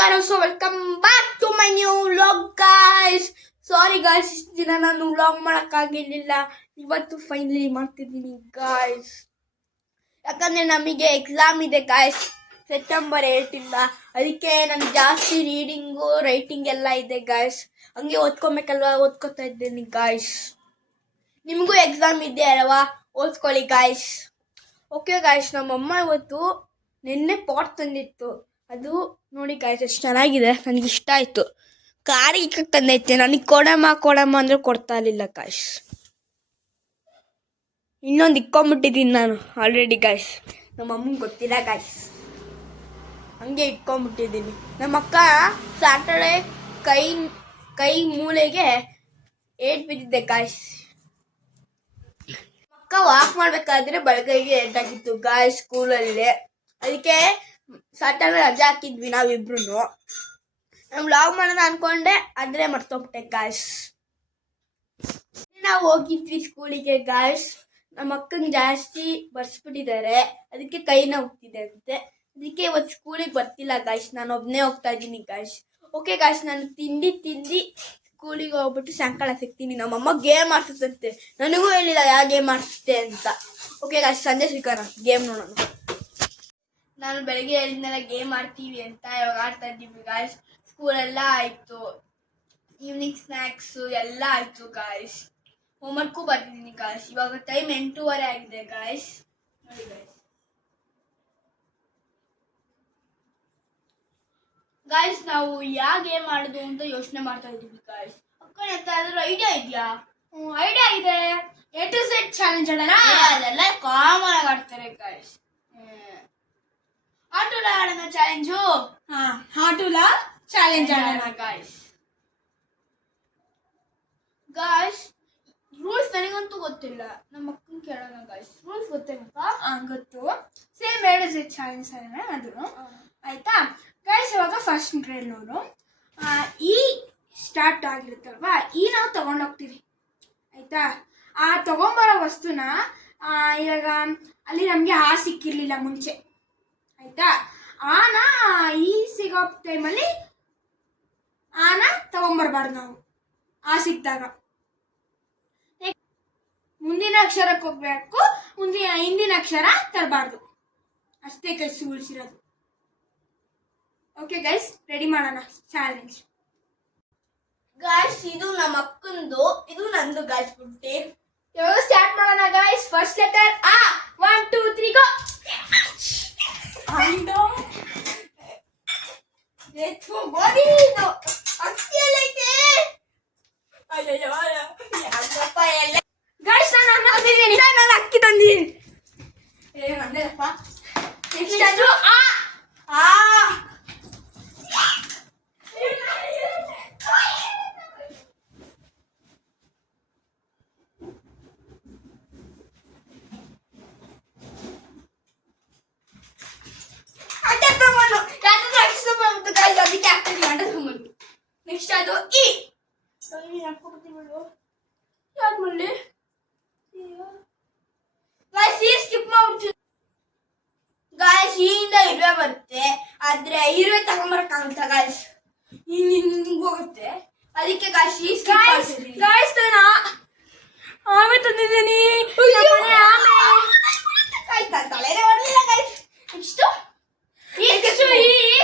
ನಮಸ್ಕಾರ. So welcome back to my new vlog guys. Sorry guys, ಇಷ್ಟು ದಿನ ನಾನು ವ್ಲಾಗ್ ಮಾಡೋಕ್ಕಾಗಿರಲಿಲ್ಲ. ಇವತ್ತು ಫೈನಲಿ ಮಾಡ್ತಿದ್ದೀನಿ ಗಾಯ್ಸ್. ಯಾಕಂದರೆ ನಮಗೆ ಎಕ್ಸಾಮ್ ಇದೆ ಗಾಯ್ಸ್, ಸೆಪ್ಟೆಂಬರ್ 8 ಅದಕ್ಕೆ ನನಗೆ ಜಾಸ್ತಿ ರೀಡಿಂಗು ರೈಟಿಂಗ್ ಎಲ್ಲ ಇದೆ ಗಾಯ್ಸ್. ಹಂಗೆ ಓದ್ಕೊಬೇಕಲ್ವ, ಓದ್ಕೊತಾ ಇದ್ದೀನಿ ಗಾಯ್ಸ್. ನಿಮಗೂ ಎಕ್ಸಾಮ್ ಇದೆ ಅಲ್ವಾ, ಓದ್ಕೊಳ್ಳಿ ಗಾಯ್ಸ್. ಓಕೆ ಗಾಯ್ಸ್, ನಮ್ಮಮ್ಮ ಇವತ್ತು ನಿನ್ನೆ ಪಾಟ್ ತಂದಿತ್ತು. ಅದು ನೋಡಿ ಗಾಯ್ಸ್ ಎಷ್ಟು ಚೆನ್ನಾಗಿದೆ, ನನಗೆ ಇಷ್ಟ ಆಯಿತು. ಕಾರಿಗೆ ತಂದೈತೆ, ನನಗೆ ಕೊಡಮ್ಮ ಅಂದರೆ ಕೊಡ್ತಾ ಇರಲಿಲ್ಲ ಗಾಯ್ಸ್. ಇನ್ನೊಂದು ಇಟ್ಕೊಂಬಿಟ್ಟಿದ್ದೀನಿ ನಾನು ಆಲ್ರೆಡಿ ಗಾಯ್ಸ್. ನಮ್ಮ ಅಮ್ಮಂಗೆ ಗೊತ್ತಿಲ್ಲ ಗಾಯ್ಸ್, ಹಂಗೆ ಇಟ್ಕೊಂಬಿಟ್ಟಿದ್ದೀನಿ. ನಮ್ಮ ಅಕ್ಕ ಸ್ಯಾಟರ್ಡೆ ಕೈ ಮೂಳೆಗೆ ಏಟ್ ಬಿದ್ದಿದ್ದೆ ಗಾಯ್ಸ್. ಅಕ್ಕ ವಾಕ್ ಮಾಡಬೇಕಾದ್ರೆ ಬಲಗೈಗೆ ಏಟಾಗಿತ್ತು ಗಾಯ್ಸ್ ಸ್ಕೂಲಲ್ಲಿ. ಅದಕ್ಕೆ ಸ್ಯಾಟರ್ಡೆ ರಜೆ ಹಾಕಿದ್ವಿ ನಾವಿಬ್ರು. ನಾನು ವ್ಲಾಗ್ ಮಾಡೋಣ ಅನ್ಕೊಂಡೆ, ಆದರೆ ಮರ್ತೋಗ್ಬಿಟ್ಟೆ ಗಾಯ್ಸ್. ನಾವು ಹೋಗಿದ್ವಿ ಸ್ಕೂಲಿಗೆ ಗಾಯ್ಸ್. ನಮ್ಮ ಅಕ್ಕಂಗೆ ಜಾಸ್ತಿ ಬರ್ಸ್ಬಿಟ್ಟಿದ್ದಾರೆ, ಅದಕ್ಕೆ ಕೈ ನೋವ್ತಿದೆ ಅಂತೆ. ಅದಕ್ಕೆ ಇವತ್ತು ಸ್ಕೂಲಿಗೆ ಬರ್ತಿಲ್ಲ ಗಾಯ್ಸ್, ನಾನು ಒಬ್ಬನೇ ಹೋಗ್ತಾ ಇದ್ದೀನಿ ಗಾಯ್ಸ್. ಓಕೆ ಗಾಯ್ಸ್, ನಾನು ತಿಂದು ಸ್ಕೂಲಿಗೆ ಹೋಗ್ಬಿಟ್ಟು ಸಾಯಂಕಾಲ ಸಿಗ್ತೀನಿ. ನಮ್ಮಮ್ಮ ಗೇಮ್ ಆಡ್ಸುತ್ತಂತೆ, ನನಗೂ ಹೇಳಿಲ್ಲ ಯಾವ ಗೇಮ್ ಆಡ್ಸುತ್ತೆ ಅಂತ. ಓಕೆ ಗಾಯ್ಸ್, ಸಂಜೆ ಸಿಗೋಣ, ಗೇಮ್ ನೋಡೋಣ. ನಾನು ಬೆಳಗ್ಗೆ ಹೇಳಿದ್ನೆಲ್ಲ ಗೇಮ್ ಆಡ್ತೀವಿ ಅಂತ, ಇವಾಗ ಆಡ್ತಾ ಇದ್ದೀವಿ ಗಾಯ್ಸ್. ಸ್ಕೂಲೆಲ್ಲ ಆಯಿತು, ಈವ್ನಿಂಗ್ ಸ್ನ್ಯಾಕ್ಸು ಎಲ್ಲ ಆಯಿತು ಗಾಯ್ಸ್. ಹೋಮ್ವರ್ಕು ಬರ್ತಿದ್ದೀನಿ ಗಾಯ್ಸ್. ಇವಾಗ ಟೈಮ್ 8:30 ಆಗಿದೆ ಗಾಯ್ಸ್. ನೋಡಿ ಗಾಯ್ಸ್, ನಾವು ಯಾವ ಗೇಮ್ ಆಡೋದು ಅಂತ ಯೋಚನೆ ಮಾಡ್ತಾ ಇದ್ದೀವಿ ಗಾಯ್ಸ್. ಅಕ್ಕ ಎಂತಾದ್ರೂ ಐಡಿಯಾ ಇದೆಯಾ? ಐಡಿಯಾ ಇದೆ. A to Z ಚಾಲೆಂಜ್ ಆಡೋಣ. ಅದೆಲ್ಲ ಕಾಮನ್ ಆಗಿ ಆಡ್ತಾರೆ ಗಾಯ್ಸ್. ಆಟೋಲ ಆಡೋಣ ಚಾಲೆಂಜು. ಆಟೋಲ ಚಾಲೆಂಜ್ ಆಡೋಣ ಗಾಯ್ಸ್. ಗಾಯ್ಸ್, ರೂಲ್ಸ್ ನನಗಂತೂ ಗೊತ್ತಿಲ್ಲ, ನಮ್ಮ ಅಕ್ಕನ ಕೇಳೋಣ ಗಾಯ್ಸ್. ರೂಲ್ಸ್ ಗೊತ್ತೇನಪ್ಪ? ಗೊತ್ತು. Same A to Z challenge ಆಡೋಣ ಅದು. ಆಯ್ತಾ ಗೈಸ್, ಇವಾಗ ಫಸ್ಟ್ ಗ್ರೇಡ್ ನೋಡು, ಈ ಸ್ಟಾರ್ಟ್ ಆಗಿರುತ್ತಲ್ವಾ, ಈ ನಾವು ತಗೊಂಡೋಗ್ತೀವಿ. ಆಯ್ತಾ, ಆ ತಗೊಂಬರೋ ವಸ್ತುನ ಇವಾಗ ಅಲ್ಲಿ ನಮಗೆ ಸಿಕ್ಕಿರ್ಲಿಲ್ಲ ಮುಂಚೆ. ಆಯ್ತಾ, ಈ ಸಿಗೋ ಟೈಮಲ್ಲಿ ತಗೊಂಬರ್ಬಾರ್ದು ನಾವು. ಸಿಕ್ಕಿದಾಗ ಮುಂದಿನ ಅಕ್ಷರಕ್ಕೆ ಹೋಗ್ಬೇಕು, ಹಿಂದಿನ ಅಕ್ಷರ ತರಬಾರ್ದು. ಅಷ್ಟೇ ಕೈಸಿ ಉಳಿಸಿರೋದು. ಓಕೆ ಗೈಸ್, ರೆಡಿ ಮಾಡೋಣ ಚಾಲೆಂಜ್. ಗಾಯ್ಸ್, ಇದು ನಮ್ಮ ಅಕ್ಕಂದು, ಇದು ನಂದು ಗಾಯ್ಸ್. ಬಿಟ್ಟು ಇವಾಗ ಸ್ಟಾರ್ಟ್ ಮಾಡೋಣ ಗಾಯ್ಸ್. ಫಸ್ಟ್ ಲೆಟರ್ ಆ. 1 2 3 ಗೋ. ಗೈಸ್, ನಾನು ಅಕ್ಕಿ ತಂದಿದ್ದೀನಿ. ನೆಕ್ಸ್ಟ್ ಅದು ಆ. ನೆಕ್ಸ್ಟ್ ಅದು ಇ. ಯಾವ್ದು ಮಾಡಲಿ ಗಾಯ್ಸ್? ಈ ಸ್ಕಿಪ್ ಮಾಡ್ಬಿಡ್ತೀವಿ ಗಾಯ್ಸ್. ಇಯಿಂದ ಇರುವೆ ಬರುತ್ತೆ, ಆದ್ರೆ ಇರುವೆ ತಗೊಂಬರಕ್ಕಾಗುತ್ತಾ ಗಾಯ್ಸ್? ಹಿಂಗೆ ಹೋಗುತ್ತೆ, ಅದಕ್ಕೆ ಗಾಯ್ಸ್ ಈ ಸ್ಕಿಪ್ ಮಾಡ್ತಿದ್ದೀನಿ. ಗಾಯ್ಸ್, ನಾನು ಆಮೆ ತಂದಿದ್ದೀನಿ. ತಲೆನೇ ಹೊರಲಿಲ್ಲ ಗಾಯ್ಸ್. ನೆಕ್ಸ್ಟ್ ಈ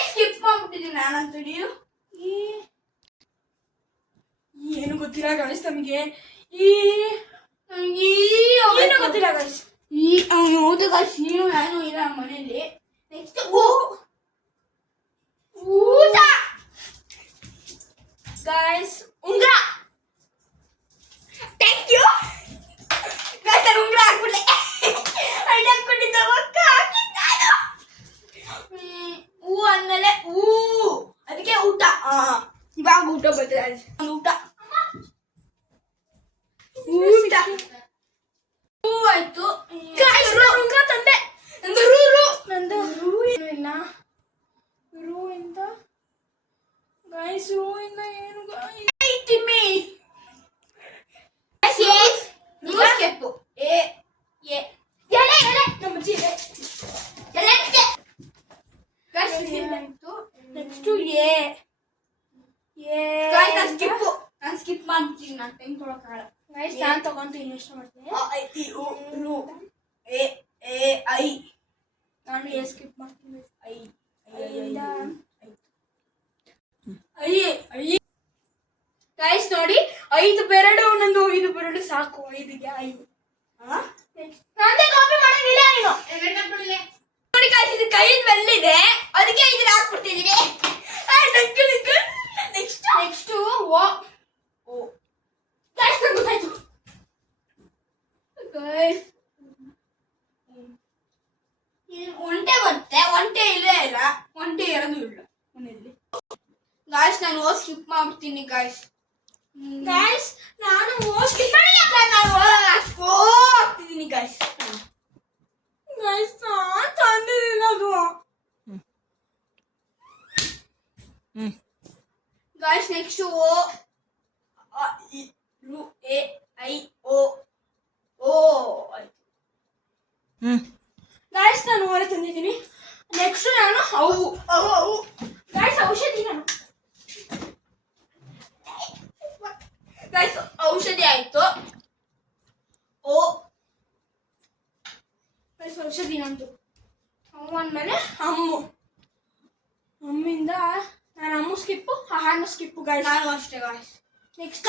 ಸ್ಕಿಪ್ ಮಾಡ್ಬಿಟ್ಟಿದ್ದೀನಿ ನಾನಂತೂ. ನೀವು ಏನು ಗೊತ್ತಿಲ್ಲ ಗಾಯ್ಸ್ ನಮಗೆ. ಏನು ಗೊತ್ತಿಲ್ಲ ಗಾಯ್ಸ್. ಹೌದು ಗಾಯ್ಸ್, ನೀನು ನಾನು ಇಲ್ಲ ಮನೇಲಿ. ನೆಕ್ಸ್ಟ್ ಊಟ ಗಾಯ್ಸ್. ಉಂಗ್ರ. ಥ್ಯಾಂಕ್ ಯು ಗಾಯ್ಸ್, ನಾನು ಉಂಗ್ರ ಹಾಕ್ಬಿಟ್ಟೆ. ಐಡಿಯಾ ಹಾಕ್ಬಿಟ್ಟಿದ್ದೆ, ಒಕ್ಕ ಹಾಕಿದ್ದಾನು. ಹೂ ಅಂದಮೇಲೆ ಅದಕ್ಕೆ ಊಟ. ಇವಾಗ ಊಟ ಬರ್ತದೆ ಊಟ. ಹೂ ಆಯ್ತು ಗಾಯ್ಸ್. ಉಂಗ್ರ ತಂದೆ. ನಂದು ರೂ ಏನು ಇಲ್ಲ. ರೂ ಇಂದ ಗಾಯ್ಸ್, ರೂ ಇಂದ ಏನು ತಿಮ್ಮಿ ಸ್ಟೆಪ್ಪು. ನಮ್ಮ ಜೀವೆ ಆಯ್ತು. ನೆಕ್ಸ್ಟ್ ನೆಕ್ಸ್ಟ್ ಎ ನಾನು ಸ್ಕಿಪ್ ಮಾಡ್ತೀನಿ, ನಾನು ಟೈಮ್ ಕೊಡೋಕ್ಕಾಗಲ್ಲ. ಗೈಸ್ ನಾನು ತಗೊಂತೀನಿ ಇಷ್ಟ ಮಾಡ್ತೀನಿ. ಐ ನಾನು ಎ ಸ್ಕಿಪ್ ಮಾಡ್ತೀನಿ. ಐ ಗೈಸ್ ನೋಡಿ 5 ಬೆರಳು, ನಂದು 5 ಬೆರಳು ಸಾಕು 5ಗೆ 5. ನಂದೇ ಕಾಪಿ ಮಾಡೋದಿಲ್ಲ ನೀನು. ನೋಡಿ guys, ಇದು ಕೈಯಿಂದ ಬೆರಳಿದೆ, ಅದಕ್ಕೆ ಇದನ್ನ ಹಾಕ್ಬಿಡ್ತಿದ್ದೀನಿ. ನೆಕ್ಸ್ಟ್ ಓ. ಗೈಸ್ ನಂಗೆ ಗೊತ್ತಾಯ್ತು. ಗೈಸ್ ಒಂಟೆ ಬರುತ್ತೆ, ಒಂಟೆ ಇಲ್ಲೇ ಇಲ್ಲ, ಒಂಟೆ ಎರಡು ಇಲ್ಲ ಮನೆಯಲ್ಲಿ. ಗಾಯ್ಸ್ ನಾನು ಓ ಸ್ಕಿಪ್ ಮಾಡ್ಬಿಡ್ತೀನಿ ಗಾಯ್ಸ್. ಗೈಸ್ ನಾನು ಓ ಸ್ಕಿಪ್ ಆಗ್ತಿದ್ದೀನಿ ಗಾಯ್ಸ್. ಗೈಸ್ ನಾನು ತಂದಿಲ್ಲ ಅದು. ಗಾಯ್ಸ್ ನೆಕ್ಸ್ಟ್ ಓ ಎ ಐ ಓ ಗೈಸ್ ನಾನು ಓರೆ ತಂದಿದ್ದೀನಿ. ನೆಕ್ಸ್ಟ್ ನಾನು ಅವು ಗೈಸ್ ಔಷಧಿ. ನಾನು ಗೈಸ್ ಔಷಧಿ ಆಯ್ತು. ಓ ಗೈಸ್ ಔಷಧಿ ನಂದು. ಅವು ಅಂದಮೇಲೆ ಅಮ್ಮು. ಅಮ್ಮಿಂದ ನಾನು ಅಮ್ಮು ಸ್ಕಿಪ್ಪು, ಹಾನು ಸ್ಕಿಪ್ಪು ಗೈಸ್. ನಾನು ಅಷ್ಟೇ ಗಾಯ್ಸ್. ನೆಕ್ಸ್ಟ್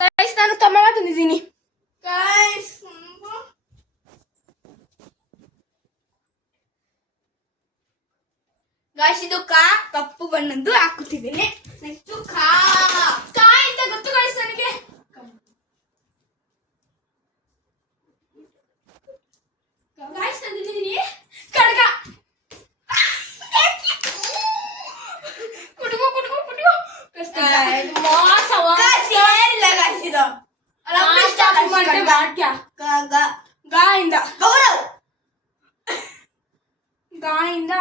ಗೈಸ್ ನಾನು ಕಮಲ ತಂದಿದ್ದೀನಿ. ಗೈಸ್ ಗಾಯ್ಸ್ ಇದು ಕಪ್ಪು ಬಣ್ಣದ್ದು ಹಾಕುತ್ತಿದ್ದೀನಿ. ನೆಕ್ಸ್ಟ್ ಕಾ ಅಂತ ಗೊತ್ತು ಗೈಸ್ ನನಗೆ. ಗೈಸ್ ತಂದಿದ್ದೀನಿ ಕಡಗ. ಕುಟುಕು ಮೋಸವ. ಏನಿಲ್ಲ ಗಾಯ್ಸ್ ಇದು ಭಾಗ್ಯ. ಗಾಯಿಂದ ಗೌರವ್ ಗಾಯಿಂದ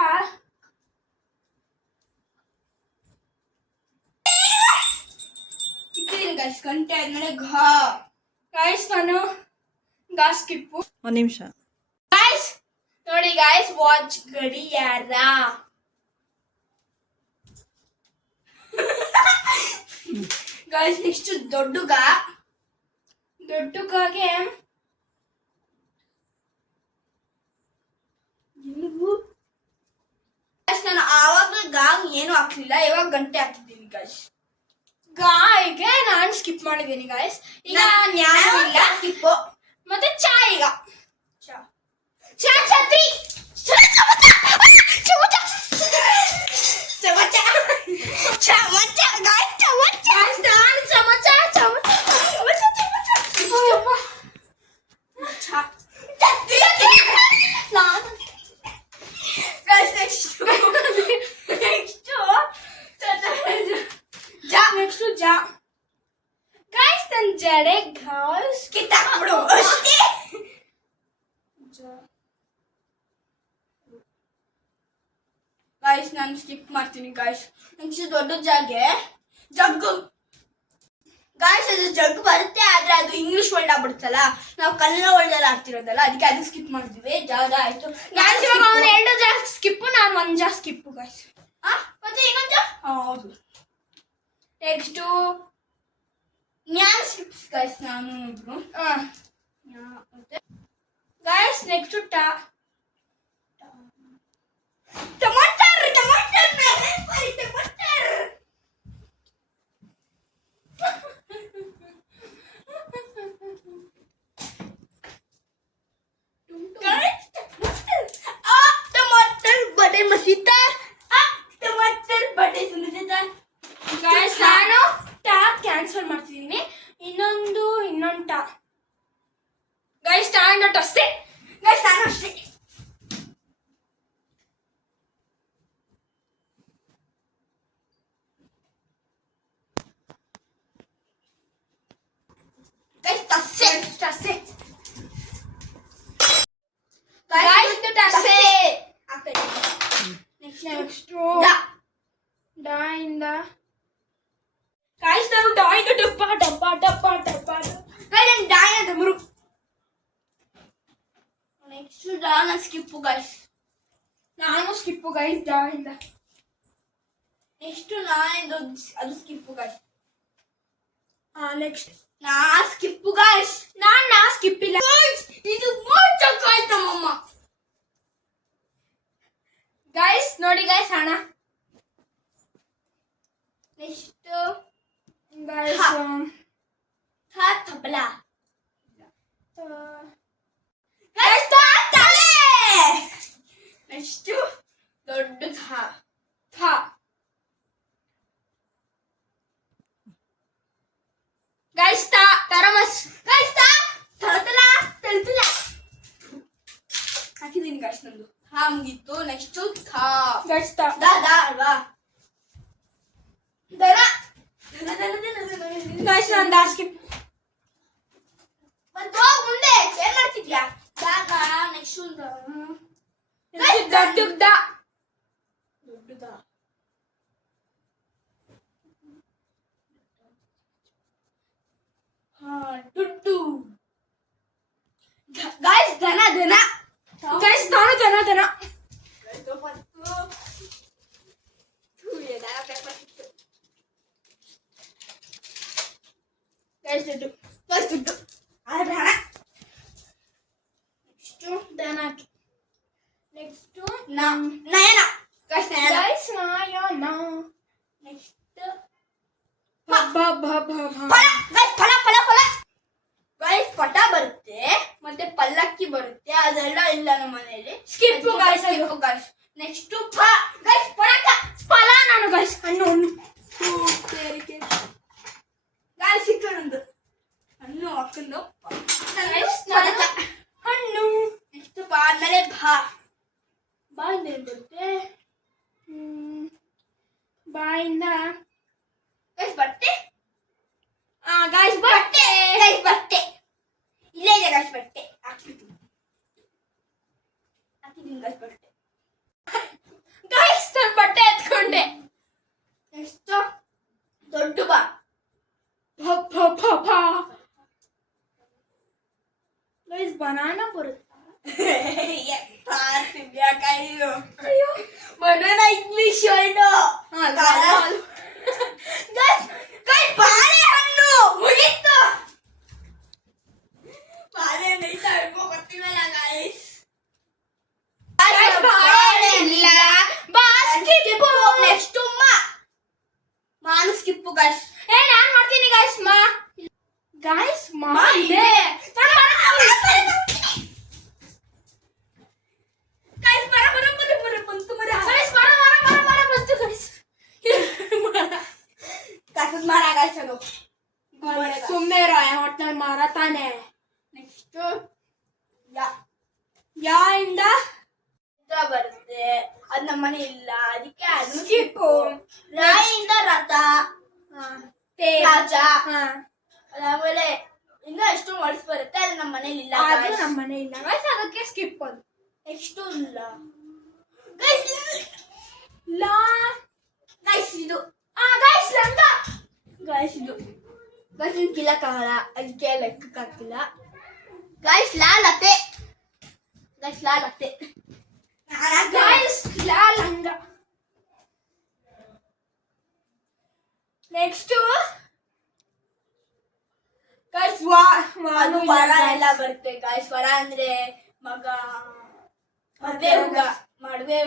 ಗೈಸ್ ಗಂಟೆ ಆದ್ಮೇಲೆ ಗೈಸ್ ನಾನು ಗಾ ಸ್ಕಿಪ್ಪು. ಒಂದು ನಿಮಿಷ. ಗೈಸ್ ನೋಡಿ ಗೈಸ್ ವಾಚ್ ಗಡಿಯಾರ. ಗೈಸ್ ನೆಕ್ಸ್ಟ್ ದೊಡ್ಡಗ ದೊಡ್ಡಗಾಗೆ ನಾನು ಆವಾಗ ಗಾಂಗ್ ಏನು ಹಾಕ್ಲಿಲ್ಲ, ಇವಾಗ ಗಂಟೆ ಹಾಕಿದ್ದೀನಿ ಗೈಸ್. ಗಾಯಿಗೆ ನಾನು ಸ್ಕಿಪ್ ಮಾಡಿದ್ದೀನಿ ಗೈಸ್. ಈಗ ನ್ಯಾಯ ಇಲ್ಲ ಸ್ಕಿಪ್. ಮತ್ತೆ ಚಾ. ಈಗ ಚಾ ಛತ್ರಿ. Guys, ನಾನು ಚಮಚ ನೆಕ್ಸ್ಟ್ ಜಾ. ಗೈಸ್ ನನ್ನ ಜಡೆ ಗೈಸ್ ಕಿತ್ತಾಕ್ಬಿಡು ಅಷ್ಟೇ. ಗೈಸ್ ನಾನು ಸ್ಕಿಪ್ ಮಾಡ್ತೀನಿ ಗೈಸ್. ನೆಕ್ಸ್ಟ್ ದೊಡ್ಡ ಜಗ್ಗು. ಗೈಸ್ ಅದು ಜಗ್ ಬರುತ್ತೆ, ಆದ್ರೆ ಅದು ಇಂಗ್ಲಿಷ್ ವರ್ಲ್ಡ್ ಆಗ್ಬಿಡುತ್ತಲ್ಲ, ನಾವು ಕನ್ನಡ ವರ್ಲ್ಡ್ ಅಲ್ಲಿ ಆಡ್ತಿರೋದಲ್ಲ, ಅದಕ್ಕೆ ಅದು ಸ್ಕಿಪ್ ಮಾಡ್ತೀವಿ. ಜಾಗ ಆಯ್ತು. ಗೈಸ್ ಇವಾಗ ಅವನು 2 ಜಾ ಸ್ಕಿಪ್ಪು, ನಾನು 1 ಜಾ ಸ್ಕಿಪ್ಪು ಗೈಸ್. ಮತ್ತೆ ಇನ್ನೊಂದು ಹೌದು. ನೆಕ್ಸ್ಟ್ ಜ್ಞಾನ ಸ್ಕಿಪ್ಸ್ ಗೈಸ್. ನಾನು ಮತ್ತೆ ಗೈಸ್ ನೆಕ್ಸ್ಟ್ ಟಮಾಟರ್. टमाटर बड़े मसीदार. टमाटर बड़े सुंदर. ಗೈಸ್ ನಾನು ಟಾ ಕ್ಯಾನ್ಸಲ್ ಮಾಡ್ತಿದ್ದೀನಿ. ಇನ್ನೊಂದು ಟಾ. ಗೈಸ್ ಟಾ ಇಂದ ಟಸ್ಸೆ. ಗೈಸ್ ನಾನು ಅಷ್ಟೇ. ಗೈಸ್ ತಸ್ಸೆ. ಗೈಸ್ ಟಸ್ಸೆ. ನೆಕ್ಸ್ಟ್ ಡಾ ಇಂದ ಗೈಸ್ ನಾನು ಡಾ ಇಂದ ಡಬ್ಬ. ಗೈಸ್ ಡಾಯ ಡಮರು. ನೆಕ್ಸ್ಟ್ ಡಾನ ಸ್ಕಿಪ್ ಗೈಸ್. ನಾನು ಸ್ಕಿಪ್ಪು ಗೈಸ್ ಡಾ ಇಲ್ಲ. ನೆಕ್ಸ್ಟ್ ನಾನಿಂದು ಅದು ಸ್ಕಿಪ್ ಗೈಸ್. ನೆಕ್ಸ್ಟ್ ನಾ ಸ್ಕಿಪ್ ಗೈಸ್. ನಾ ಸ್ಕಿಪ್ ಇಲ್ಲ. ಇದು ಮೋಚಕ್ಕಾಯ್ತಮ್ಮ. ಗೈಸ್ ನೋಡಿ ಗೈಸ್ ಹಣ. ನೆಕ್ಸ್ಟ್ ಗೈಸ್ ತಬಲಾ. ಗೈಸ್ ತಲೆ. ನೆಕ್ಸ್ಟ್ ದೊಡ್ಡ ಥಾ. ಗೈಸ್ ತರಮಸ್. ಗೈಸ್ ತಳತಲ. ಹಾಕಿದ್ದೀನಿ ಗೈಸ್ ನಂದು. ಮುಗೀತು. ನೆಕ್ಸ್ಟ್ ಥಾ. ಗೈಸ್ ದಾ ಅಲ್ವಾ. ದನ. ಗೈಸ್ ನಾನು ದಾ ಸ್ಕಿಪ್. ಮತ್ತೆ ಹೋಗ್ ಮುಂದೆ. ಏನ್ ಮಾಡ್ತಿದ್ಯಾ? ದಾಗ. ನೆಕ್ಸ್ಟ್ ದೊಡ್ಡದ. ದೊಡ್ಡದ. ದುಡ್ಡು. ಗೈಸ್ ದನ. ಗೈಸ್ ನಾನು ದನ. ಗೈಸ್ ದುಡ್ಡು. ಆದ್ರೆ ಹಣ. ನೆಕ್ಸ್ಟ್ ದನ. ನೆಕ್ಸ್ಟ್ ನಯನ. ಗೈಸ್ ನಯನ. ಗೈಸ್ ನಯನ. ನೆಕ್ಸ್ಟ್ ಫಲ. ಗೈಸ್ ಪಟ ಬರುತ್ತೆ ಮತ್ತೆ ಪಲ್ಲಕ್ಕಿ ಬರುತ್ತೆ. ಅದೆಲ್ಲ ಇಲ್ಲ ನಮ್ಮ ಮನೆಯಲ್ಲಿ. Skip guys. Guys next guys ಪಡಕ. ಫಲ ನಾನು ಗೈಸ್ ಹಣ್ಣು. ಗೈಸ್ ಸಿಕ್ಕಂದು ಹಣ್ಣು ಹಾಕೊಂಡು ಹಣ್ಣು. ನೆಕ್ಸ್ಟ್ ಆದ್ಮೇಲೆ ಬಾಯಿಂದ ಬರುತ್ತೆ. ಬಾಯಿಂದ ಗೈಸ್ ಬಟ್ಟೆ. ಗೈಸ್ ಬಟ್ಟೆ. ಗೈಸ್ ಬಟ್ಟೆ ಇಲ್ಲೇ ಇದೆ. ಗೈಸ್ ಬಟ್ಟೆ ಹಾಕಿದ್ದೀನಿ ಗೈಸ್ ಬಟ್ಟೆ. ಗೈಸ್ ನಾನು ಬಟ್ಟೆ ಎತ್ಕೊಂಡೆ. ನೆಕ್ಸ್ಟ್ ದೊಡ್ಡ ಬಾ. ಗೈಸ್ ಬನಾನಾ ಬರುತ್ತಾ? Banana English word. ಬಾಳೆಹಣ್ಣು ಮುಗೀತು. ಬಾಳೆಹಣ್ಣು ಐತ ಹೇಳ್ಕೊ ಬರ್ತೀವಲ್ಲ ಗೈಸ್. ನೆಕ್ಸ್ಟ್ ಮಾನು ಸ್ಕಿಪ್ಪು ಗೈಸ್. ನಾನ್ ಮಾಡ್ತೀನಿ ಗೈಸ್. ಗೈಸ್ ಇದೆ. ಗೈಸ್ ಬಂತು ಮರ. ಕಸದ ಮರ ಗೈಸ್ ಅದು. ಸುಮ್ಮನೆ ಹೊಟ್ಟೆ ಮರ ತಾನೆ. ನೆಕ್ಸ್ಟ್ ಇಂದ ಬರುತ್ತೆ. ಅದ್ ನಮ್ಮ ಮನೆ ಇಲ್ಲ ಅದಕ್ಕೆ ಅದು ಸ್ಕಿಪ್ಪು. ರಾಯಿಂದ ರಥ. ರಾಜ. ಆಮೇಲೆ ಇನ್ನೂ ಎಷ್ಟು ವರ್ಡ್ಸ್ ಬರುತ್ತೆ. ಅದು ನಮ್ಮ ಮನೇಲಿ ಇಲ್ಲ. ಅದು ನಮ್ಮ ಮನೆ ಇಲ್ಲ ಗೈಸ್. ಅದಕ್ಕೆ ಸ್ಕಿಪ್. ಅದು ನೆಕ್ಸ್ಟ್ ಇಲ್ಲ ಗೈಸ್. ಲಾ. ಗೈಸ್ ಇದು ಗೈಸ್ ಲಂಗ. ಗೈಸ್ ಇದು ಗೈಸ್ ಕಿಲಕ್ಕಾಗಲ್ಲ ಅದಕ್ಕೆ ಲೆಕ್ಕಕ್ಕಾಗ್ತಿಲ್ಲ. ಗೈಸ್ ಲಾಲತೆ. ಗೈಸ್ ಲಾಲತೆ. ಗೈಸ್ ಲಾ ಲಂಗ. ನೆಕ್ಸ್ಟ್ ಗೈಸ್ ಅದು ವರ ಎಲ್ಲ ಬರುತ್ತೆ ಗೈಸ್. ವರ ಅಂದ್ರೆ ಮಗ. ಮದ್ವೆ ಹುಡುಗ. ಮದ್ವೆ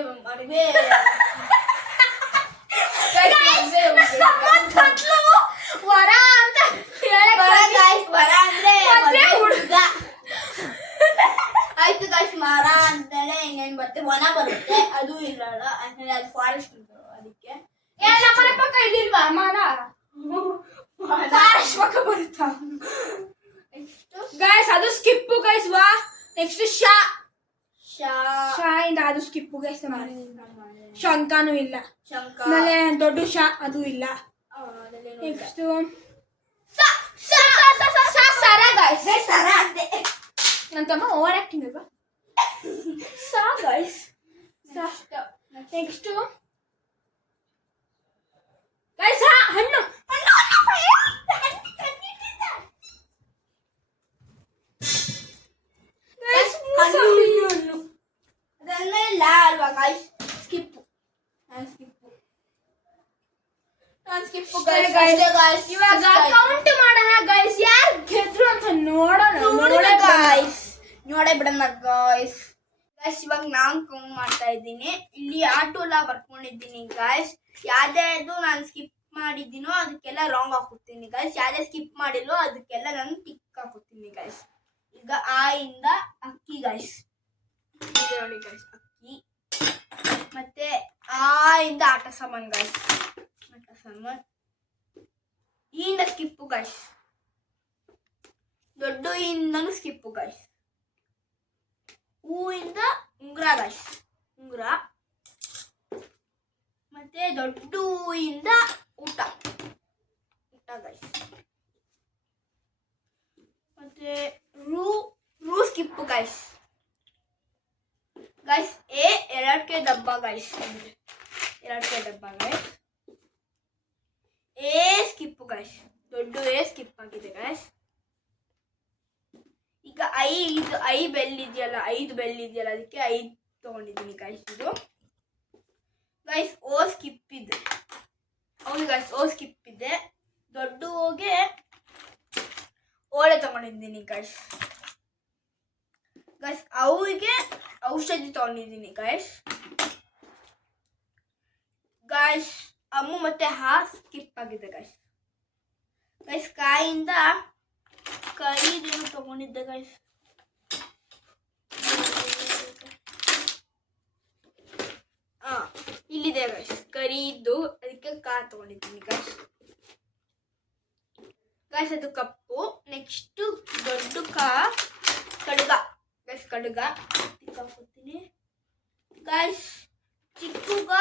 ವರ ಅಂತ ವರ ಅಂದ್ರೆ ಮದ್ವೆ ಹುಡುಗ. ಆಯ್ತು ಗೈಸ್. ಮರ ಅಂತಾನೆ ಇನ್ನೇನ್ ಬರುತ್ತೆ. ವನ ಬರುತ್ತೆ. ಅದು ಇಲ್ಲಲ್ಲ ಯಾಕಂದ್ರೆ ಅದು ಫಾರೆಸ್ಟ್ ಉಂಟು ಅದಕ್ಕೆ. ನಮ್ಮನೆ ಪಕ್ಕ ಇದಿಲ್ವಾ ಮರ? ಫಾರೆಸ್ಟ್ ಪಕ್ಕ ಬರುತ್ತಾ? ಗೈಸ್ ಅದು ಸ್ಕಿಪ್ ಗೈಸ್. ನೆಕ್ಸ್ಟ್ ಶಾ ಇಂದ ಅದು ಸ್ಕಿಪ್ ಗೈಸ್. ಶಂಕನೂ ಇಲ್ಲ. ಆಮೇಲೆ ದೊಡ್ಡ ಶಾ ಅದು ಇಲ್ಲ. ನೆಕ್ಸ್ಟ್ ಸರ ಗೈಸ್. ಸರ ಅಂತೆ. ನನ್ನ ತಮ್ಮ ಓವರ್ ಆಕ್ಟಿಂಗ್ ಅಲ್ವಾ? ಸಾ ಗೈಸ್. ನೆಕ್ಸ್ಟ್ ಗೈಸ್ ಹಣ್ಣು. ಗೈಸ್ ಸ್ಕಿಪ್ ನಾನು ಸ್ಕಿಪ್ಪು ಸರಿ ಗೈಸ್ guys. ಇವಾಗ ಕೌಂಟ್ ಮಾಡೋಣ ಗೈಸ್, ಯಾರು ಗೆದ್ರು ಅಂತ ನೋಡೋಣ ಗೈಸ್ ನೋಡೇ ಬಿಡೋಣ ಗೈಸ್. ಇವಾಗ ನಾನು ಕೌಂಟ್ ಮಾಡ್ತಾ ಇದ್ದೀನಿ. ಇಲ್ಲಿ ಆಟೋ ಎಲ್ಲ ಬರ್ಕೊಂಡಿದ್ದೀನಿ ಗೈಸ್. ಯಾವ್ದು ನಾನು ಸ್ಕಿಪ್ ಮಾಡಿದ್ದೀನೋ ಅದಕ್ಕೆಲ್ಲ ರಾಂಗ್ ಹಾಕುತ್ತೀನಿ ಗೈಸ್. ಯಾವ್ದೇ ಸ್ಕಿಪ್ ಮಾಡಿಲ್ವೋ ಅದಕ್ಕೆಲ್ಲ ನಾನು ಟಿಕ್ ಹಾಕುತ್ತೀನಿ ಗೈಸ್. ಈಗ ಆ ಇಂದ ಅಕ್ಕಿ ಗೈಸ್, ನೋಡಿ ಗೈಸ್ ಅಕ್ಕಿ. ಮತ್ತೆ ಆ ಇಂದ ಆಟ ಸಾಮಾನ್ ಗೈಸ್, ಆಟ ಸಾಮಾನ್. ಈ ಇಂದ ಸ್ಕಿಪ್ಪು ಗೈಸ್, ದೊಡ್ಡ ಇಂದನು ಸ್ಕಿಪ್ಪು ಗೈಸ್. ಹೂವಿಂದ ಉಂಗುರ ಗೈಸ್, ಉಂಗುರ. ಮತ್ತೆ ದೊಡ್ಡ ಹೂವಿಂದ ಊಟ ಗೈಸ್. ಮತ್ತೆ ರೂ ಸ್ಕಿಪ್ ಗೈಸ್. ಗೈಸ್ ಎರಡಕ್ಕೆ ಡಬ್ಬ ಗೈಸ್, ಎರಡಕ್ಕೆ ಡಬ್ಬ ಗೈಸ್. ಸ್ಕಿಪ್ ಗೈಸ್, ದೊಡ್ಡ ಸ್ಕಿಪ್ ಆಗಿದೆ ಗೈಸ್. ಈಗ ಐದು ಬೆಲ್ ಇದೆಯಲ್ಲ, 5 ಬೆಲ್ ಇದೆಯಲ್ಲ, ಅದಕ್ಕೆ 5 ತಗೊಂಡಿದ್ದೀನಿ ಗೈಸ್. ಇದು ಗೈಸ್ ಓ ಸ್ಕಿಪ್ ಇದೆ, ಹೌದು ಗೈಸ್ ಓ ಸ್ಕಿಪ್ ಇದೆ. ದೊಡ್ಡ ಹೋಗಿ ಓಳೆ ತಗೊಂಡಿದ್ದೀನಿ ಗೈಸ್. ಗೈಸ್ ಅವರಿಗೆ ಔಷಧಿ ತಗೊಂಡಿದ್ದೀನಿ ಗೈಸ್. ಗೈಸ್ ಅಮ್ಮು ಮತ್ತೆ ಸ್ಕಿಪ್ ಆಗಿದೆ ಗೈಸ್. ಗೈಸ್ ಕಾಯಿಂದ ಕರಿದೇನು ತಗೊಂಡಿದ್ದೆ ಗೈಸ್. ಇಲ್ಲಿದೆ ಗೈಸ್ ಕರಿದ್ದು, ಅದಕ್ಕೆ ತಗೊಂಡಿದ್ದೀನಿ ಗೈಸ್. ಗೈಸ್ ಅದು ಕಪ್ಪು. ನೆಕ್ಸ್ಟ್ ದೊಡ್ಡ ಕಡುಗ ಗೈಸ್, ಕಡುಗ ಹಾಕೋತೀನಿ ಗೈಸ್. ಚಿಕ್ಕುಗ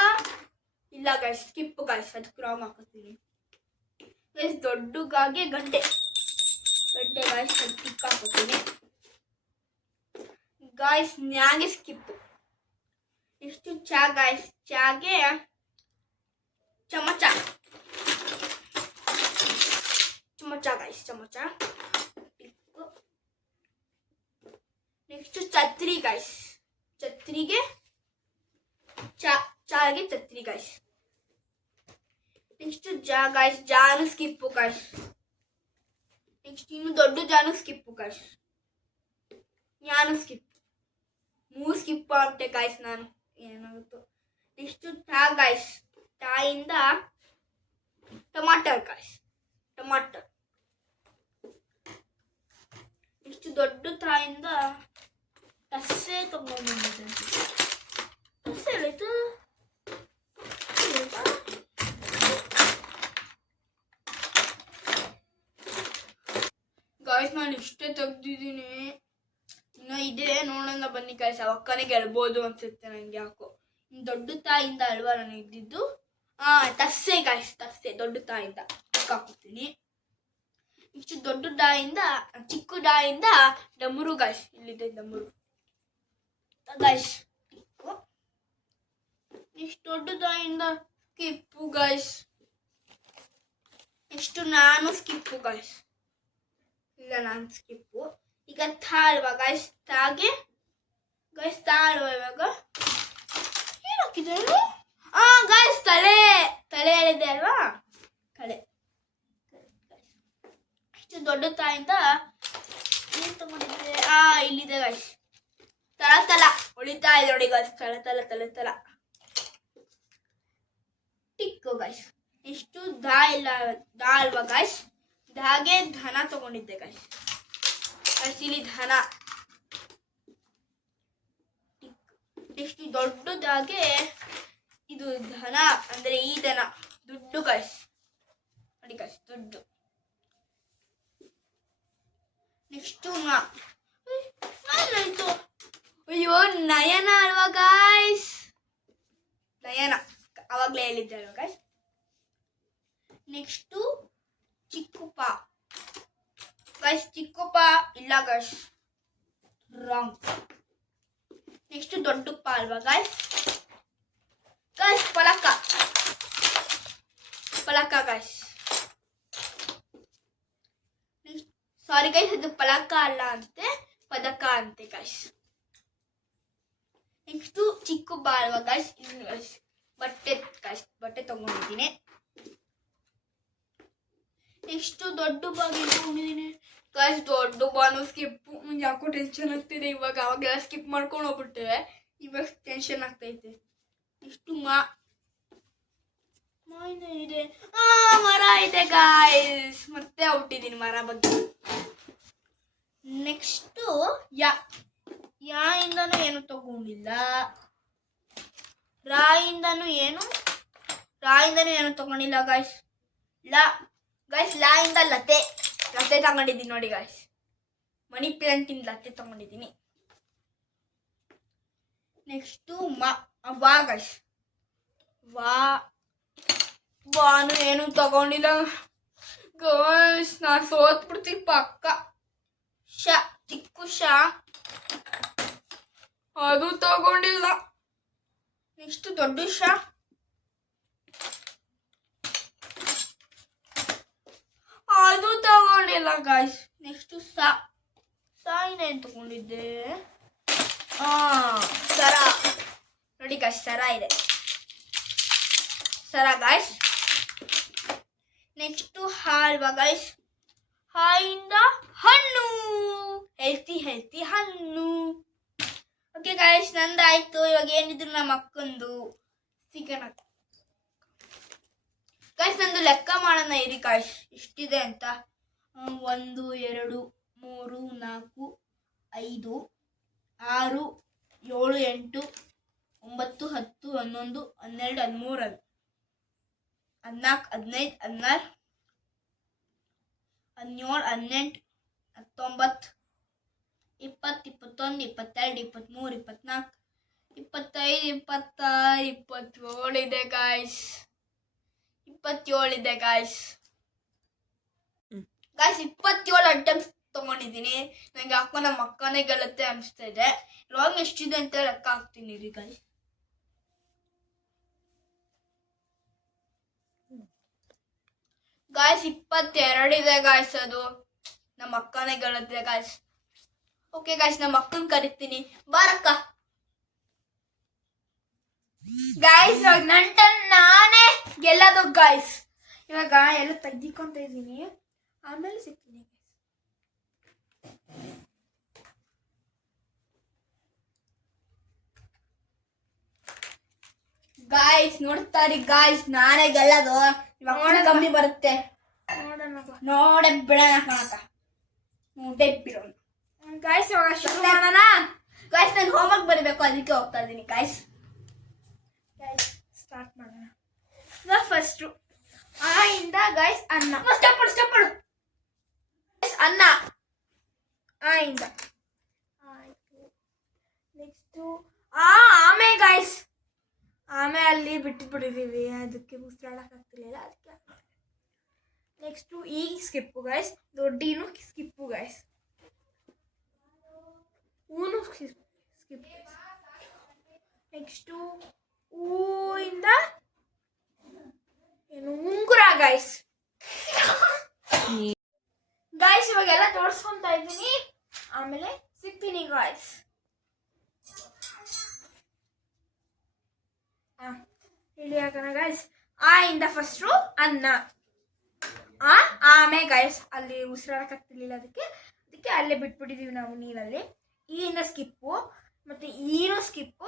ಇಲ್ಲ ಗೈಸ್, ಸ್ಕಿಪ್ ಗೈಸ್, ಅದಕ್ಕೆ ರಾಂಗ್ ಹಾಕೋತೀನಿ ಗೈಸ್. ದೊಡ್ಡಗಾಗೆ ಗಂಟೆ ಗೈಸ್, ಅದು ಟಿಕ್ ಹಾಕೋತೀನಿ ಗೈಸ್. ನ್ಯಾಗೆ ಸ್ಕಿಪ್. ನೆಕ್ಸ್ಟ್ ಚಾ ಗೈಸ್, ಚಾಗೆ ಚಮಚ ಗೈಸ್, ಚಮಚ. ನೆಕ್ಸ್ಟ್ ಛತ್ರಿ ಗೈಸ್, ಛತ್ರಿಗೆ ಚಾಗೆ ಛತ್ರಿ ಗೈಸ್. ನೆಕ್ಸ್ಟ್ ಗೈಸ್, ಜಾನು ಸ್ಕಿಪ್ಪು ಗೈಸ್. ನೆಕ್ಸ್ಟ್ ಇನ್ನು ದೊಡ್ಡ ಜಾನು ಸ್ಕಿಪ್ಪು ಗೈಸ್. ಜ್ಞಾನ ಸ್ಕಿಪ್, 3 ಸ್ಕಿಪ್ ಅಂತೆ ಗೈಸ್ ನಾನು, ಏನಾಗುತ್ತೋ. ನೆಕ್ಸ್ಟ್ ಟಾ ಗೈಸ್, ಟಾಯಿಂದ ಟಮಾಟರ್ ಗೈಸ್, ಟಮಾಟರ್. ನೆಕ್ಸ್ಟ್ ದೊಡ್ಡ ತಾಯಿಂದ ಟಸ್ಸೆ ತಗೊಂಡಿದ್ದೆ. ಟಸ್ಸೆ ಹೇಳಿತು ಗಾಯ್ಸ್. ನಾನು ಇಷ್ಟೇ ತೆಗ್ದಿದ್ದೀನಿ, ಇನ್ನು ಇದೆ ನೋಡೋಣ ಬನ್ನಿ ಗಾಯ್ಸ್. ಅವಕ್ಕನೇ ಗೆಲ್ಬೋದು ಅನ್ಸುತ್ತೆ ನನಗೆ ಯಾಕೋ. ದೊಡ್ಡ ತಾಯಿಂದ ಅಲ್ವಾ ನಾನು ಇದ್ದಿದ್ದು. ತಸ್ಸೆ ಗಾಯ್ಸ್, ತಸ್ಸೆ ದೊಡ್ಡ ತಾಯಿಂದ ಹಾಕೋತೀನಿ. ಇಷ್ಟು ದೊಡ್ಡ ಡಾಯಿಂದ ಚಿಕ್ಕ ಡಾಯಿಂದ ಡಮರು ಗಾಯ್ಸ್, ಇಲ್ಲಿದೆ ಡಮರು ಗಾಯ್ಸ್. ನೆಕ್ಸ್ಟ್ ದೊಡ್ಡ ಡಾಯಿಂದ ಸ್ಕಿಪ್ಪು ಗಾಯ್ಸ್. ನೆಕ್ಸ್ಟ್ ನಾನು ಸ್ಕಿಪ್ಪು ಗಾಯ್ಸ್, ಈಗ ನಾನು ಸ್ಕಿಪ್ಪು. ಈಗ ಅಲ್ವಾ ಗಾಯ್ಸ್, ತಾಗೆ ಗಾಯ್ಸ್, ಅಲ್ವಾ ಇವಾಗ ಏನು ಹಾಕಿದೆ ಗಾಯ್ಸ್, ತಲೆ ಹೇಳಿದೆ ಅಲ್ವಾ, ತಲೆ. ಇಷ್ಟು ದೊಡ್ಡ ತಾಯಿಂದ ಏನು ತಗೊಂಡಿದ್ದೆ, ಇಲ್ಲಿದೆ ಗಾಯ್ಸ್, ತಳ ಉಳಿತಾ ಇದೆ ನೋಡಿ ಗಾಯ್ಸ್, ತಳ ಟಿಕ್ಕು ಗಾಯ್ಸ್. ಎಷ್ಟು ದಾ ಅಲ್ವಾ ಗಾಯ್ಸ್, ದಾಗೆ ಧನ ತಗೊಂಡಿದ್ದೆ ಗಾಯ್ಸ್. ಇಲ್ಲಿ ಧನ. ನೆಕ್ಸ್ಟ್ ದೊಡ್ಡದಾಗೆ ಇದು ಧನ ಅಂದ್ರೆ ಈ ದನ, ದುಡ್ಡು ಗಾಯ್ಸ್, ನೋಡಿ ಗಾಯ್ಸ್, ದುಡ್ಡು. ನೆಕ್ಸ್ಟ್ ಆಯ್ತು, ಅಯ್ಯೋ ನಯನ ಅಲ್ವಾ ಗಾಯ್ಸ್, ನಯನ ಅವಾಗಲೇ ಹೇಳಿದ್ದೆ ಅಲ್ವಾ ಗಾಯ್ಸ್. ನೆಕ್ಸ್ಟು ಚಿಕ್ಕುಪ್ಪ ಗಾಯ್ಸ್, ಚಿಕ್ಕುಪ್ಪ ಇಲ್ಲ ಗಾಯ್ಸ್, ರಾಂಗ್. ನೆಕ್ಸ್ಟ್ ದೊಡ್ಡಪ್ಪ ಅಲ್ವಾ ಗಾಯ್ಸ್. ಗಾಯ್ಸ್ ಪಲಕ ಗಾಯ್ಸ್. ಸಾರಿ ಗೈಸ್, ಅದು ಪಲಕ ಅಲ್ಲ ಅಂತೆ, ಪದಕ ಅಂತೆ ಗಾಯ್ಸ್. ನೆಕ್ಸ್ಟು ಚಿಕ್ಕ ಬಾಳ್ವ ಗಾಯ್ಸ್ ಬಟ್ಟೆ ತಗೊಂಡಿದ್ದೀನಿ. ನೆಕ್ಸ್ಟು ದೊಡ್ಡ ಬಾಗಿ ತಗೊಂಡಿದ್ದೀನಿ ಗಾಯ್ಸ್. ದೊಡ್ಡ ಬಾನು ಸ್ಕಿಪ್ ಯಾಕೋ ಟೆನ್ಷನ್ ಆಗ್ತಿದೆ ಇವಾಗ. ಅವಾಗೆಲ್ಲ ಸ್ಕಿಪ್ ಮಾಡ್ಕೊಂಡು ಹೋಗ್ಬಿಟ್ಟೆ, ಇವಾಗ ಟೆನ್ಷನ್ ಆಗ್ತೈತೆ. ನೆಕ್ಸ್ಟು ಇದೆ, ಮರ ಇದೆ ಗಾಯ್ಸ್. ಮತ್ತೆ ಹುಟ್ಟಿದ್ದೀನಿ ಮರ ಬಗ್ಗೆ. ನೆಕ್ಸ್ಟು ಇಂದನೂ ಏನು ತಗೊಂಡಿಲ್ಲ. ರಾಯಿಂದನೂ ಏನು ತಗೊಂಡಿಲ್ಲ ಗಾಯ್ಸ್. ಲಾ ಇಂದ ಲತೆ ತಗೊಂಡಿದ್ದೀನಿ ನೋಡಿ ಗಾಯ್ಸ್. ಮನಿ ಪ್ಲಾಂಟ್ ಇಂದ ಲತೆ ತಗೊಂಡಿದ್ದೀನಿ. Next guys. ಬಾನು ಏನು ತಗೊಂಡಿಲ್ಲ ಗಾಯ್ಸ್. ನಾನು ಸೋತ್ಬಿಡ್ತೀನಿ ಪಕ್ಕ. ಚಿಕ್ಕು ಅದು ತಗೊಂಡಿಲ್ಲ. ನೆಕ್ಸ್ಟ್ ದೊಡ್ಡ ಅದು ತಗೊಂಡಿಲ್ಲ ಗಾಯ್ಸ್. ನೆಕ್ಸ್ಟ್ ಇನ್ನೇನು ತಗೊಂಡಿದ್ದೆ? ಸರ ನೋಡಿ ಗಾಯ್ಸ್, ಸರ ಇದೆ ಗಾಯ್ಸ್. ನೆಕ್ಸ್ಟ್ ಹಾಲ್ವಾ ಗಾಯ್ಸ್. ಹಾಯಿಂದ ಹಣ್ಣು, ಹೆಲ್ತಿ ಹಣ್ಣು. ಓಕೆ ಗಾಯ್ಸ್, ನಂದಾಯ್ತು. ಇವಾಗ ಏನಿದ್ರು ನಮ್ಮ ಅಕ್ಕಂದು ಸಿಗೋಣ ಗಾಯ್ಸ್. ನಂದು ಲೆಕ್ಕ ಮಾಡೋಣ ಇರಿ ಗಾಯ್ಸ್, ಎಷ್ಟಿದೆ ಅಂತ. 1 2 3 4 5 6 7 8 9 10 11 12 13 14 15 16 17 18 19 20 21 22 23 24 25 26 27 ಇದೆ ಗಾಯ್ಸ್. 27 ಇದೆ ಗಾಯ್ಸ್. 27 ಐಟಮ್ಸ್ ತಗೊಂಡಿದ್ದೀನಿ. ನಂಗೆ ಯಾಕೋ ನಮ್ಮ ಅಕ್ಕನೇ ಗೆಲ್ಲುತ್ತೆ ಅನಿಸ್ತಾ ಇದೆ. ರಾಂಗ್ ಎಷ್ಟಿದೆ ಅಂತ ಲೆಕ್ಕ ಹಾಕ್ತೀನಿ ರೀ ಗಾಯ್ಸ್. ಗಾಯ್ಸ್ 22 ಇದೆ ಗಾಯ್ಸ್. ಅದು ನಮ್ಮ ಅಕ್ಕನೇ ಗೆಲ್ಲುತ್ತೆ ಗಾಯ್ಸ್. ಓಕೆ ಗಾಯ್ಸ್, ನಮ್ಮ ಅಕ್ಕನ ಕರಿತೀನಿ, ಬಾರಕ್ಕ. ಗಾಯ್ಸ್ ಇವಾಗ ನಾನೇ ಗೆಲ್ಲೋದು ಗಾಯ್ಸ್. ಇವಾಗ ಎಲ್ಲ ತೆಗ್ದಿಕೊಂತ ಇದ್ದೀನಿ, ಆಮೇಲೆ ಸಿಗ್ತೀನಿ ಗಾಯ್ಸ್. ನೋಡ್ತಾರಿ ಗಾಯ್ಸ್, ನಾನೇ ಗೆಲ್ಲೋದು. ಇವಾಗ ಕಮ್ಮಿ ಬರುತ್ತೆ, ನೋಡೇ ಬಿಡೋಣ ಕಣಕ. ನೋಡೇ ಬಿಡೋಣ ಗಾಯ್ಸ್. ಇವಾಗ ಶುರು ಮಾಡೋಣ ಗಾಯ್ಸ್. ನಾನು ಹೋಮ್ವರ್ಕ್ ಬರೀಬೇಕು, ಅದಕ್ಕೆ ಹೋಗ್ತಾ ಇದ್ದೀನಿ ಗಾಯ್ಸ್. ಸ್ಟಾರ್ಟ್ ಮಾಡೋಣ. ಫಸ್ಟು ಇಂದ ಗಾಯ್ಸ್ ಅನ್ನ. ಸ್ಟೆಪ್ ಮಾಡು. ಅನ್ನ ಇಂದ ಆಯ್ತು. ನೆಕ್ಸ್ಟು ಆಮೆ ಗಾಯ್ಸ್. ಆಮೆ ಅಲ್ಲಿ ಬಿಟ್ಟಿದ್ದೀವಿ, ಅದಕ್ಕೆ ಉಸಿರಾಡಕ್ಕಾಗ್ತಿರ್ಲಿಲ್ಲ, ಅದಕ್ಕೆ. Next skip guys. ದೊಡ್ಡೀನು ಸ್ಕಿಪ್ಪು ಗಾಯ್ಸ್. ಊನು ಸ್ಕಿಪ್. ನೆಕ್ಸ್ಟು ಇಂದ ಏನು ಉಂಗುರ ಗಾಯ್ಸ್. ಇವಾಗೆಲ್ಲ ತೋರಿಸ್ಕೊಂತ ಇದ್ದೀನಿ, ಆಮೇಲೆ ಸಿಗ್ತೀನಿ ಗಾಯ್ಸ್. ಹೇಳಿ ಹಾಕೋಣ ಗಾಯ್ಸ್. ಇಂದ ಫಸ್ಟು ಅನ್ನ. ಆಮೆ ಗಾಯ್ಸ್, ಅಲ್ಲಿ ಉಸಿರಾಡಕ್ಕಾಗ್ತಿರ್ಲಿಲ್ಲ, ಅದಕ್ಕೆ ಅಲ್ಲೇ ಬಿಟ್ಬಿಟ್ಟಿದೀವಿ ನಾವು ನೀರಲ್ಲಿ. ಇಂದ ಸ್ಕಿಪ್ಪು, ಮತ್ತೆ ಈನು ಸ್ಕಿಪ್ಪು.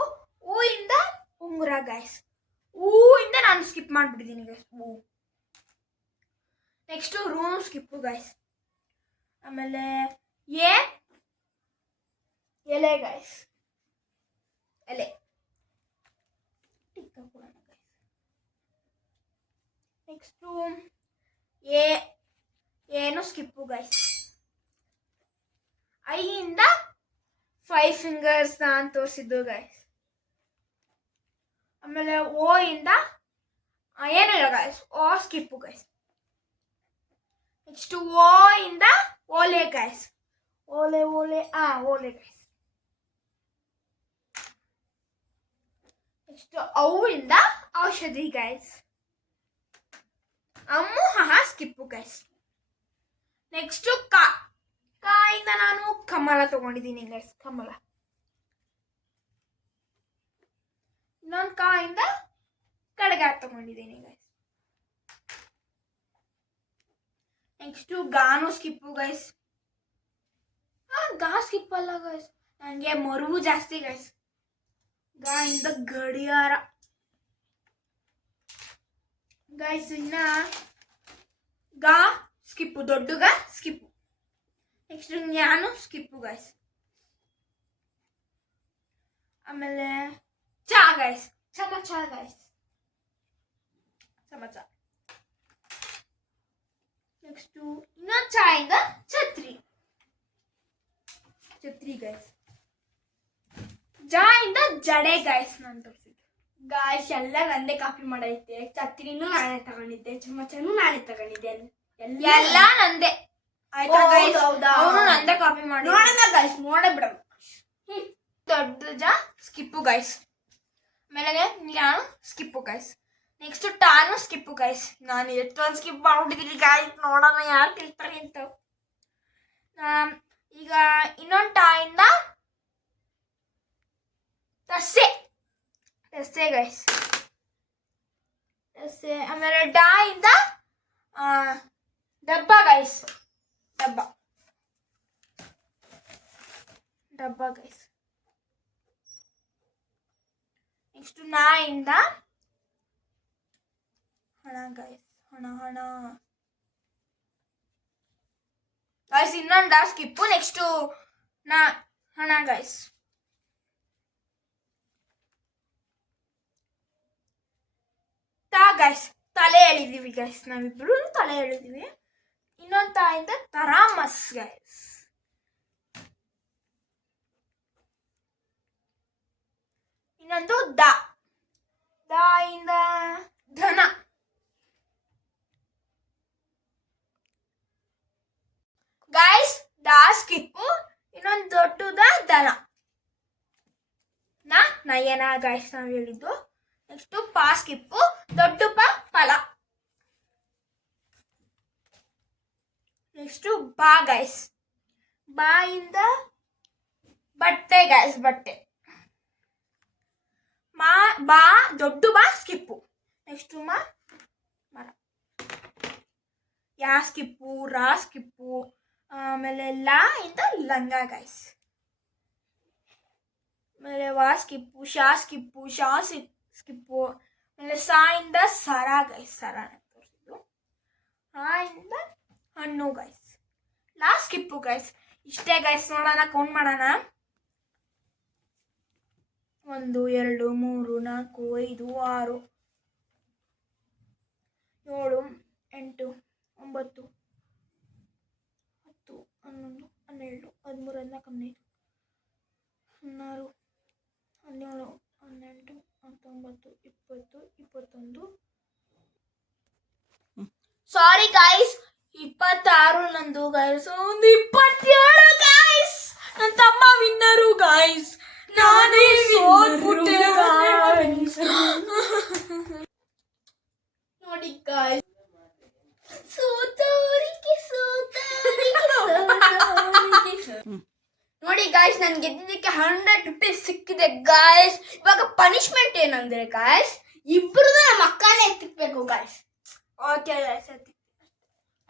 ಇಂದ ಉಂಗುರ ಗಾಯ್ಸ್. ಇಂದ ನಾನು ಸ್ಕಿಪ್ ಮಾಡಿಬಿಟ್ಟಿದ್ದೀನಿ ಗಾಯ್ಸ್. ನೆಕ್ಸ್ಟು ರೂನು ಸ್ಕಿಪ್ಪು ಗಾಯ್ಸ್. ಆಮೇಲೆ ಎಲೆ ಗಾಯ್ಸ್. ಎಲೆ ನೆಕ್ಸ್ಟು ಏನು ಸ್ಕಿಪ್ಪು ಗಾಯ್ಸ್. ಇಂದ 5 ಫಿಂಗರ್ಸ್ ನಾನು ತೋರಿಸಿದ್ದು ಗಾಯ್ಸ್. ಆಮೇಲೆ ಇಂದ ಏನಿಲ್ಲ ಗಾಯ್ಸ್, ಸ್ಕಿಪ್ಪು ಗಾಯ್ಸ್. ನೆಕ್ಸ್ಟ್ ಇಂದ ಓಲೆ ಗಾಯ್ಸ್. ಓಲೆ ಓಲೆ ಗಾಯ್ಸ್. ನೆಕ್ಸ್ಟ್ ಇಂದ ಔಷಧಿ ಗಾಯ್ಸ್. Skip guys. ನೆಕ್ಸ್ಟ್ ಇಂದ ನಾನು ಕಮಲ ತಗೊಂಡಿದ್ದೀನಿ ಗೈಸ್. ಕಮಲ ಇನ್ನೊಂದು ಕಾಯಿಂದ ಕಡೆಗೆ ತಗೊಂಡಿದ್ದೀನಿ ಗೈಸ್. ನೆಕ್ಸ್ಟು ಗಾನು ಸ್ಕಿಪ್ಪು ಗೈಸ್. ಗಾ ಸ್ಕಿಪ್ ಅಲ್ಲ ಗೈಸ್, ನನಗೆ ಮರುವು ಜಾಸ್ತಿ ಗೈಸ್. ಗಾ ಇಂದ ಗಡಿಯಾರ ಗೈಸ್. ಇನ್ನ ಗಾ ಸ್ಕಿಪ್ಪು, ದೊಡ್ಡ ಗಾ ಸ್ಕಿಪ್ಪು. ನೆಕ್ಸ್ಟ್ ಜ್ಞಾನು ಸ್ಕಿಪ್ಪು ಗೈಸ್. ಆಮೇಲೆ ಚಾ ಗೈಸ್, ಚಮಚ ಗೈಸ್, ಚಮಚ. ನೆಕ್ಸ್ಟು ಇನ್ನೊಂದು ಚಾ ಇಂದ ಛತ್ರಿ, ಛತ್ರಿ ಗೈಸ್. ಜಾ ಇಂದ ಜಡೆ ಗೈಸ್. ನಾನು ತೋರಿಸಿದ್ದು ಗಾಯ್ಸ್ ಎಲ್ಲ ನಂದೇ ಕಾಪಿ ಮಾಡೈತೆ. ಛತ್ರಿನೂ ನಾನೇ ತಗೊಂಡಿದ್ದೆ, ಚಮಚನೂ ನಾನೇ ತಗೊಂಡಿದ್ದೆ, ಎಲ್ಲ ನಂದೆ. ಆಯ್ತಾ ಗೈಸ್? ಹೌದಾ? ಅವನು ನಂದೇ ಕಾಪಿ ಮಾಡಿ. ನೋಡೋಣ ಗಾಯ್ಸ್, ನೋಡೇ ಬಿಡೋಣ. ದೊಡ್ಡ ಜಾ ಸ್ಕಿಪ್ಪು ಗೈಸ್. ಆಮೇಲೆ ನಾನು ಸ್ಕಿಪ್ಪು ಗೈಸ್. ನೆಕ್ಸ್ಟ್ ಟಾನು ಸ್ಕಿಪ್ಪು ಗೈಸ್. ನಾನು ಎಷ್ಟೊಂದು ಸ್ಕಿಪ್ ಮಾಡ್ಬಿಟ್ಟಿದ್ದೀನಿ ಗಾಯ್ಸ್, ನೋಡೋಣ ಯಾರು ತಿಳ್ತಾರೆ ಅಂತ. ಈಗ ಇನ್ನೊಂದು ಟಾ ಇಂದ ತಸ್ಸೆ, ತಸ್ಸೆ ಗೈಸ್, ತಸ್ಸೆ. ಆಮೇಲೆ ಡಾ ಇಂದ ಡಬ್ಬ ಗೈಸ್, ಡಬ್ಬ, ಡಬ್ಬ ಗೈಸ್. ನೆಕ್ಸ್ಟ್ ನಾ ಇಂದ ಹಣ ಗೈಸ್, ಹಣ ಹಣ ಗೈಸ್. ಇನ್ನೊಂದು ಡಾ ಸ್ಕಿಪ್ಪು. ನೆಕ್ಸ್ಟು ನಾ ಹಣ ಗೈಸ್. ತಾ ಗೈಸ್, ತಲೆ ಎಳಿದೀವಿ ಗೈಸ್, ನಾವಿಬ್ರು ತಲೆ ಎಳಿದೀವಿ. ಇನ್ನೊಂದು ತಾಯಿಂದ ತರಾಮಸ್ ಗೈಸ್. ಇನ್ನೊಂದು ದಾ, ದಾ ಇಂದ ಧನ ಗೈಸ್. ದಾ ಸ್ಕಿಪ್ಪು. ಇನ್ನೊಂದು ದೊಡ್ಡದ ದನ, ನಯನ ಗೈಸ್ ನಾವು ಹೇಳಿದ್ದು. ನೆಕ್ಸ್ಟು ಪಾ ಸ್ಕಿಪ್ಪು, ದೊಡ್ಡ ಫಲ. ನೆಕ್ಸ್ಟು ಬಾ ಗೈಸ್, ಬಾ ಇಂದ ಬಟ್ಟೆ ಗೈಸ್, ಬಟ್ಟೆ. ಬಾ ದೊಡ್ಡ ಬಾ ಸ್ಕಿಪ್ಪು. ನೆಕ್ಸ್ಟು ಮರ, ಯಾ ಸ್ಕಿಪ್ಪು, ರಾ ಸ್ಕಿಪ್ಪು. ಆಮೇಲೆ ಲಾ ಇಂದ ಲಂಗ ಗೈಸ್. ಆಮೇಲೆ ವಾ skip, Shah skip, Shah skip. ಆಮೇಲೆ ಸಾ ಇಂದ ಸರ ಗೈಸ್, ಸರ ತೋರಿಸಿದ್ದು. ಹಾ ಇಂದ ಹಣ್ಣು ಗೈಸ್. ಲಾ ಸ್ಕಿಪ್ಪು ಗೈಸ್. ಇಷ್ಟೇ ಗೈಸ್. ನೋಡೋಣ, ಕೌಂಟ್ ಮಾಡೋಣ. 1 2 3 4 5 6 7 8 9 10 11 12 13 14 15 16 17 18 19 20 21. ಸಾರಿ ಗೈಸ್, 26 ನಂದು ಗೈಸ್. ಒಂದು 27 ಗೈಸ್. ನನ್ನ ತಮ್ಮ ವಿನ್ನರು ಗೈಸ್. ನಾನೇ ಸೋತ್ಬಿಟ್ಟೆ ಗೈಸ್. ನೋಡಿ ಗಾಯ್ಸ್, ನೋಡಿ ಗಾಯ್ಸ್, ನನ್ಗೆ ಗೆದ್ದಿದ್ದಕ್ಕೆ 100 ರೂಪೀಸ್ ಸಿಕ್ಕಿದೆ ಗಾಯ್ಸ್. ಇವಾಗ ಪನಿಷ್ಮೆಂಟ್ ಏನಂದ್ರೆ ಗಾಯ್ಸ್, ಇಬ್ರು ನಮ್ಮ ಅಕ್ಕನೇ ಎತ್ತಿಕ್ಬೇಕು guys. Okay guys,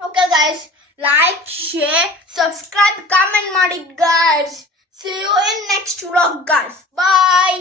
okay guys, like, share, subscribe, comment ಮಾಡಿ guys. See you in next vlog guys. Bye.